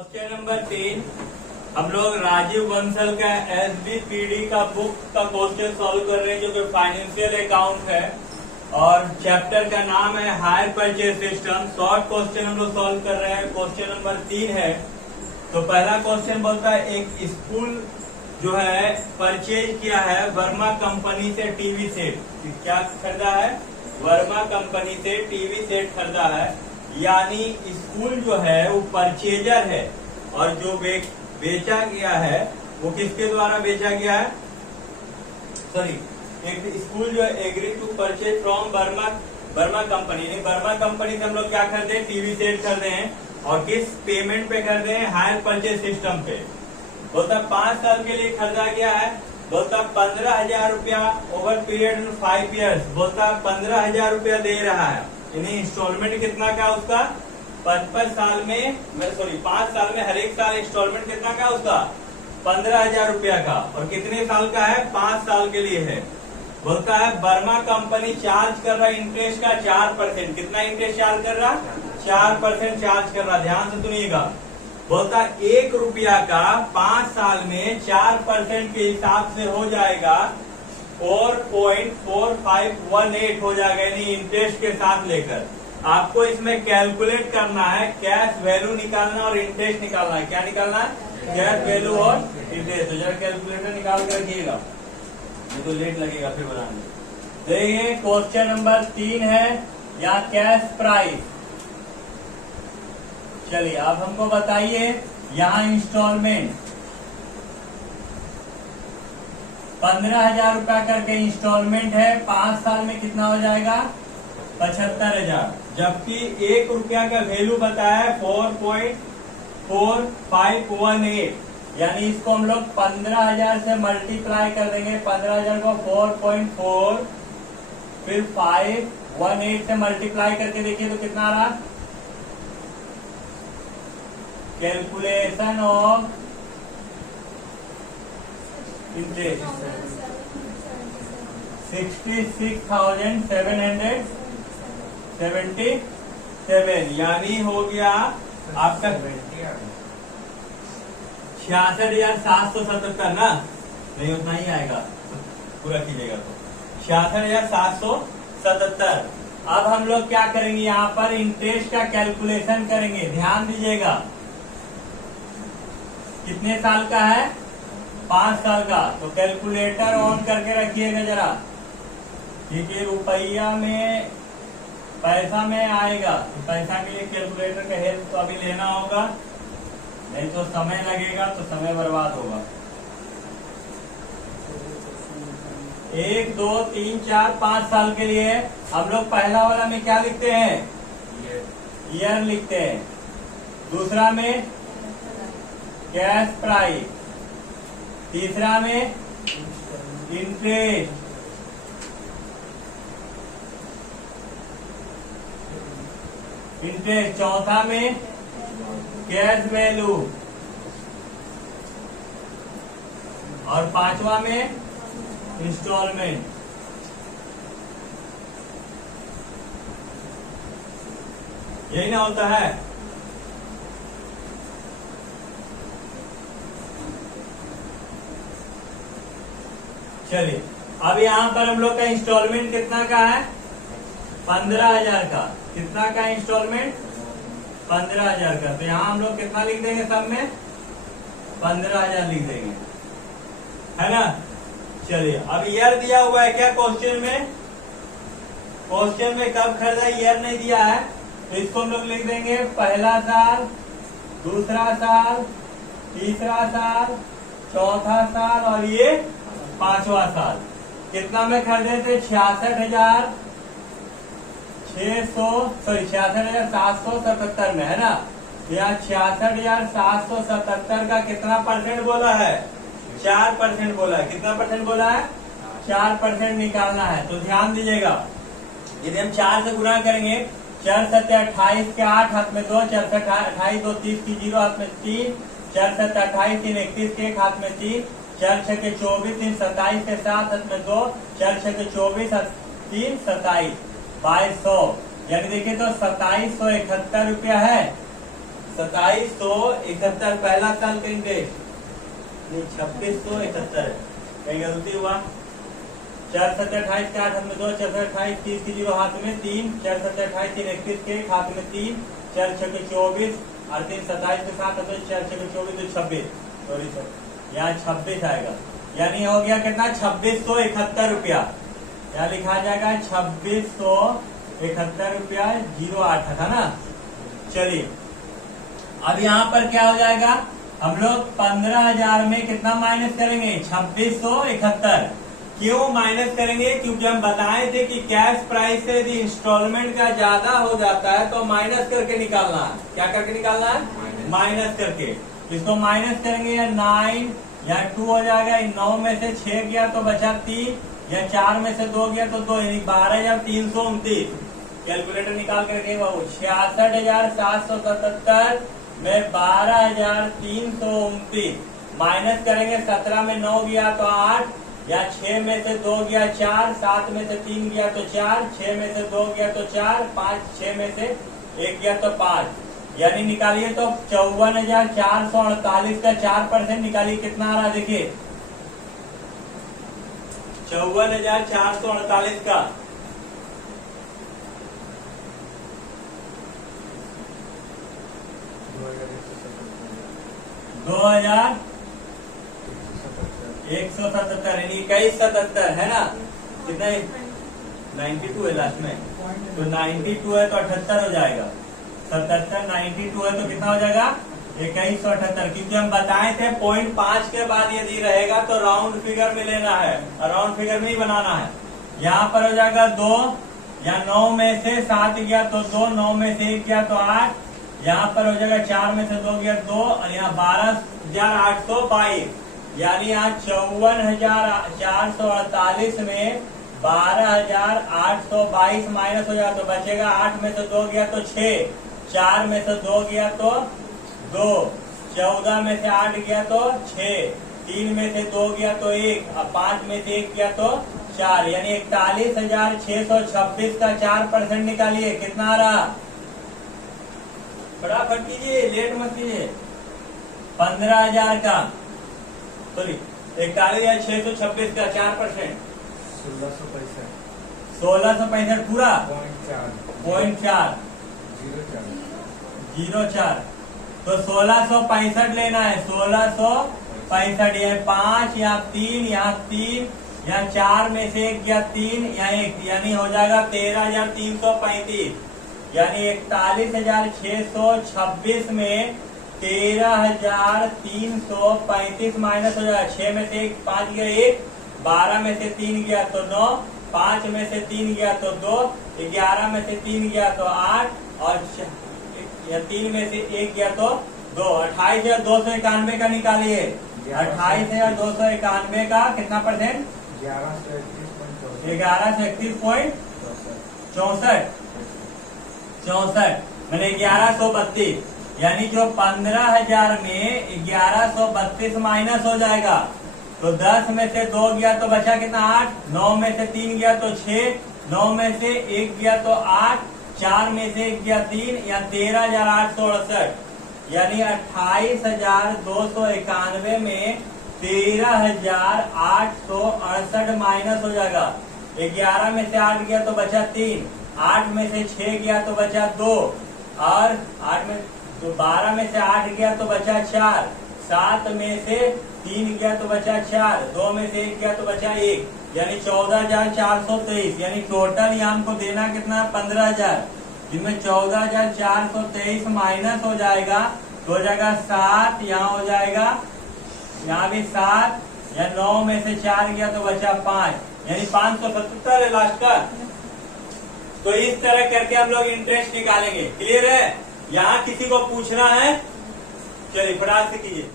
Question number 3 हम लोग राजीव बंसल का SBPD का बुक का क्वेश्चन सॉल्व कर रहे हैं, जो कि फाइनेंशियल अकाउंट है और चैप्टर का नाम है hire purchase system. Short question हम लोग सॉल्व कर रहे हैं। क्वेश्चन नंबर 3 है। तो पहला क्वेश्चन बोलता है एक स्कूल जो है परचेज किया है वर्मा कंपनी से टीवी सेट। क्या खरीदा है? वर्मा कंपनी से टीवी सेट खरीदा है। यानी स्कूल जो है वो परचेजर है और जो बेचा गया है वो किसके द्वारा बेचा गया है? सॉरी, एक स्कूल जो है agree to purchase from Verma company. यानी वर्मा कंपनी से हम लोग क्या खरीदे हैं? टीवी सेट खरीदे हैं। और किस पेमेंट पे खरीदे हैं? हायर परचेज सिस्टम पे। बोलता 5 साल के लिए खरीदा गया है। बोलता 15,000 रुपया ओवर पीरियड 5 ईयर्स। बोलता 15,000 रुपया दे रहा है। यानी इंस्टॉलमेंट कितना का उसका? 5 साल में 5 साल में हर एक साल इंस्टॉलमेंट कितना का उसका? 15,000 रुपया का। और कितने साल का है? 5 साल के लिए है। बोलता है वर्मा कंपनी चार्ज कर रहा है इंटरेस्ट का 4%। कितना इंटरेस्ट चार्ज कर रहा? 4% चार्ज कर रहा। ध्यान से सुनिएगा। बोलता 1 रुपया का 5 साल में 4% के हिसाब से हो जाएगा 4.4518 हो जाएगा। यानी इंटरेस्ट के साथ लेकर आपको इसमें कैलकुलेट करना है, कैश वैल्यू निकालना और इंटरेस्ट निकालना है। क्या निकालना है? कैश वैल्यू और इंटरेस्ट। तो जरा कैलकुलेटर निकाल कर रखिएगा, नहीं तो लेट लगेगा फिर बनाने। देखिए क्वेश्चन नंबर 3 है या कैश प्राइस। चलिए अब हमको बताइए, यहाँ इंस्टॉलमेंट 15,000 रुपया करके इंस्टॉलमेंट है। 5 साल में कितना हो जाएगा? 75,000। जबकि 1 रुपया का वैल्यू बताया है 4.4518। यानी इसको हम लोग 15,000 से मल्टीप्लाई कर देंगे। 15,000 को 4.4 फिर 518 से मल्टीप्लाई करके देखिए तो कितना आ रहा? Calculation of interest 66,777। यानी हो गया आपका 66,777 ना? नहीं, उतना ही आएगा, पूरा कीजिएगा तो 66,777। अब हम लोग क्या करेंगे? यहाँ पर इंटरेस्ट का कैलकुलेशन करेंगे। ध्यान दीजिएगा, कितने साल का है? 5 साल का। तो कैलकुलेटर ऑन करके रखिएगा जरा, क्योंकि रुपया में पैसा में आएगा तो पैसा के लिए कैलकुलेटर का हेल्प तो अभी लेना होगा, नहीं तो समय लगेगा तो समय बर्बाद होगा। 1 2 3 4 5 साल के लिए हम लोग पहला वाला में क्या लिखते हैं? ईयर लिखते हैं। दूसरा में कैश प्राइस। तीसरा में इंटरेस्ट। चौथा में कैश वैल्यू और 5वां में इंस्टॉलमेंट। यही ना होता है? चलिए अब यहाँ पर हम लोग का इंस्टॉलमेंट कितना का है? 15,000 का। कितना का इंस्टॉलमेंट? 15,000 का। तो यहाँ हम लोग कितना लिख देंगे? सब में 15,000 लिख देंगे, है ना? चलिए अब ईयर दिया हुआ है क्या क्वेश्चन में? क्वेश्चन में कब खरीदा ईयर नहीं दिया है, तो इसको हम लोग लिख देंगे पहला साल, दूसरा साल, तीसरा साल, चौथा साल और ये 5वां साल। कितना में खरीदे थे? 66,777 में, है ना? यहाँ 66,777 का कितना परसेंट बोला है? 4% बोला है। कितना परसेंट बोला है? 4% निकालना है। तो ध्यान दीजिएगा, यदि हम 4 से गुणा करेंगे, 4 7 28 के 8 हाथ में 2, 4 7 28 2 30 की 0 हाथ में 3, 4 7 28 3 31 के 1 हाथ में 3, 4 6 के 24 3 27 के 7 हाथ में 2, 4 6 के 24 3 27 2200। यानी देखिए तो 2771 रुपया है। 2771 पहला साल का इंटरेस्ट नहीं, 2671 कहीं गलती हुआ। 4 7 28 के हाथ में 2, 4 28 30 की 0 हाथ में 3, 4 7 28 3 31 के हाथ में 3, 4 6 24 और 3 27 के साथ 4 6 24 तो 26, सॉरी सर यहाँ 26 आएगा, यानी हो गया कितना 2671 रुपया। यहाँ लिखा जाएगा 2671 रुपया 08 था ना। चलिए अब यहाँ पर क्या हो जाएगा, हम लोग 15,000 में कितना माइनस करेंगे 2671। क्यों माइनस करेंगे, क्योंकि हम बताए थे कि कैश प्राइस से यदि इंस्टॉलमेंट का ज्यादा हो जाता है तो माइनस करके निकालना है। क्या करके निकालना है, माइनस करके। इसको माइनस करेंगे या 9 या 2 हो जाएगा, 9 में से 6 गया तो बचा 3, या 4 में से 2 गया तो 2, यानी 12,329। कैलकुलेटर निकाल करके बाबू 66,777 में 12,329 माइनस करेंगे। 17 में 9 गया तो 8, या 6 में से 2 गया 4, 7 में से 3 गया तो 4, 6 में से 2 गया तो 4, 5 6 में से 1 गया तो 5, यानी निकालिए तो 54,448 का 4% निकालिए, कितना आ रहा है देखिए 54,448 का 2,177 यानी 2177 है ना, कितना 92 है लास्ट में, तो 92 है तो 78 हो जाएगा, 77 92 है तो कितना हो जाएगा 2178। क्योंकि हम बताए थे 0.5 के बाद यदि रहेगा तो राउंड फिगर में लेना है, राउंड फिगर में ही बनाना है। यहाँ पर हो जाएगा 2, या 9 में से 7 गया तो 2, 9 में से 1 गया तो 8, यहाँ पर हो जाएगा 4 में से 2 गया 2, और यहाँ 12,822, यानी यहाँ 54,448 में 12,822 माइनस हो जाएगा तो बचेगा 8 में से 2 गया तो 6, 4 में से 2 गया तो 2, 14 में से 8 गया तो 6, 3 में से 2 गया तो 1, और 5 में से 1 गया तो 4, यानी 41,626 का 4% निकालिए, कितना आ रहा, फटाफट कीजिए, लेट मत कीजिए। 15,000 का सॉरी 41,626 का 4% 1665 पूरा 0.4 04, तो 1665 लेना है, 1665, यहाँ 5, यहाँ 3, यहाँ 3, यहाँ 4 में से 1 या 3, यहाँ 1, यानी हो जाएगा 13,335, यानी 41,626 में 13,335 माइनस हो जाएगा। 6 में से 1 5 गया 1, 12 में से 3 गया तो 9, 5 में से 3 गया तो 2, 11 में से 3 गया तो 8, और 3 में से 1 गया तो 2। 28,291 का निकालिए, 28,291 का कितना परसेंट 1131.64 मैंने 1132, यानी जो 15,000 में 1132 माइनस हो जाएगा तो 10 में से 2 गया तो बचा कितना 8, 9 में से 3 गया तो 6, 9 में से 1 गया तो 8, 4 में से 1 गया 3, या 13,868, यानी 28,291 में 13,868 माइनस हो जाएगा। 11 में से 8 गया तो बचा 3, 8 में से 6 गया तो बचा 2, और 8 में तो 12 में से 8 गया तो बचा 4, 7 में से 3 गया तो बचा 4, 2 में से 1 गया तो बचा 1, यानी 14,423, यानी टोटल यहाँ हमको देना कितना 15,000, जिनमें 14,423 माइनस हो जाएगा तो हो जाएगा 7, यहाँ हो जाएगा यहाँ भी 7, या 9 में से 4 गया तो बचा 5, यानी 577 है लास्ट का। तो इस तरह करके हम लोग इंटरेस्ट निकालेंगे। क्लियर है, यहाँ किसी को पूछना है, चलिए फटाक से कीजिए।